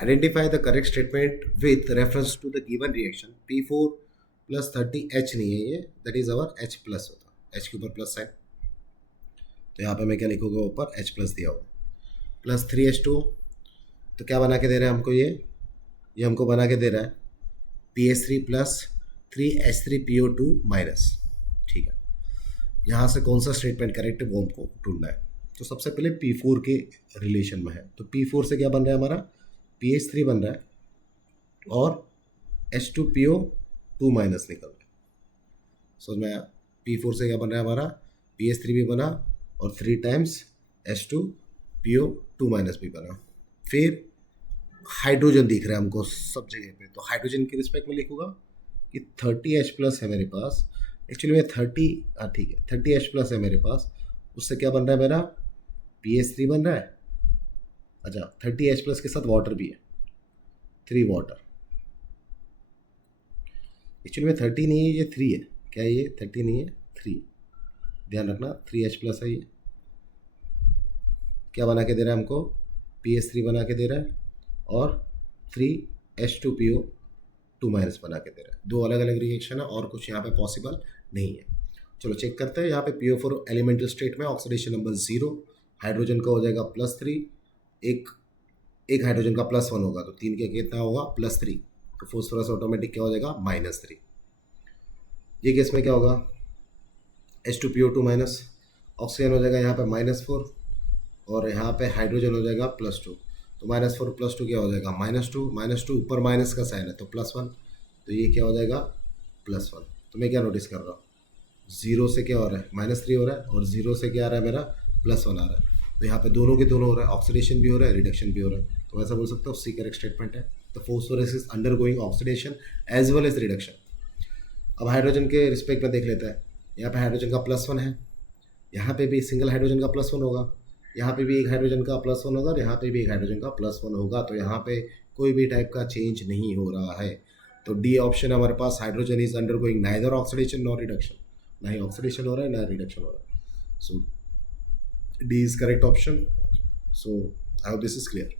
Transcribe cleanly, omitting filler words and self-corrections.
Identify the correct statement with reference to the given reaction. P4 plus 30H नहीं है ये, that is our H plus होता, H के ऊपर plus sign, तो यहाँ पे मैं क्या लिखूंगा, ऊपर H प्लस दिया हुआ, प्लस 3H2, तो क्या बना के दे रहा है हमको ये हमको बना के दे रहा है PH3 प्लस 3H3PO2 माइनस। ठीक है, यहाँ से कौन सा स्टेटमेंट करेक्ट है वो हमको ढूंढना है। तो सबसे पहले P4 के रिलेशन में है, तो P4 से क्या बन रहा है हमारा, PH3 बन रहा है और H2PO2 माइनस निकल रहा है। समझ में आया? P4 से क्या बन रहा है हमारा, PH3 भी बना और 3 टाइम्स H2PO2 माइनस भी बना। फिर हाइड्रोजन दिख रहा है हमको सब जगह पे, तो हाइड्रोजन की रिस्पेक्ट में लिखूंगा कि 30H प्लस है मेरे पास, एक्चुअली में 30, ठीक है 30H प्लस है मेरे पास, उससे क्या बन रहा है मेरा PH3 बन रहा है। अच्छा 30H प्लस के साथ वाटर भी है, 3 वाटर, एक्चुअली में 30 नहीं है ये 3 है, क्या है ये 30 नहीं है 3, ध्यान रखना 3H प्लस है ये, क्या बना के दे रहा है हमको, PH3 बना के दे रहा है और 3H2PO2 माइनस बना के दे रहा है। दो अलग अलग रिएक्शन है और कुछ यहाँ पे पॉसिबल नहीं है। चलो चेक करते हैं। यहाँ पे PO4 एलिमेंटल स्टेट में ऑक्सीडेशन नंबर 0, हाइड्रोजन का हो जाएगा +3, एक हाइड्रोजन का +1 होगा, तो 3 के कितना होगा +3, तो फॉस्फोरस ऑटोमेटिक क्या हो जाएगा -3। ये केस में क्या होगा, H2PO2 माइनस, ऑक्सीजन हो जाएगा यहाँ पे -4 और यहाँ पे हाइड्रोजन हो जाएगा +2, तो -4 +2 क्या हो जाएगा -2 ऊपर माइनस का साइन है तो +1, तो ये क्या हो जाएगा +1। तो मैं क्या नोटिस कर रहा हूँ, 0 से क्या हो रहा है -3 हो रहा है और 0 से क्या आ रहा है मेरा +1 आ रहा है, तो यहाँ पे दोनों के दोनों हो रहा है, ऑक्सीडेशन भी हो रहा है रिडक्शन भी हो रहा है, तो ऐसा बोल सकता हूँ सी करेक्ट स्टेटमेंट है। तो phosphorus is undergoing oxidation as well as reduction. अब हाइड्रोजन के रिस्पेक्ट में देख लेते हैं, यहाँ पे हाइड्रोजन का +1 है, यहाँ पे भी सिंगल हाइड्रोजन का +1 होगा, यहाँ पे भी एक हाइड्रोजन का +1 होगा और यहाँ पे भी एक हाइड्रोजन का +1 होगा, तो यहाँ पे कोई भी टाइप का चेंज नहीं हो रहा है। तो डी ऑप्शन हमारे पास, hydrogen is undergoing neither oxidation nor reduction, ना ही ऑक्सीडेशन हो रहा है ना रिडक्शन हो रहा है, so D is correct option. So I hope this is clear.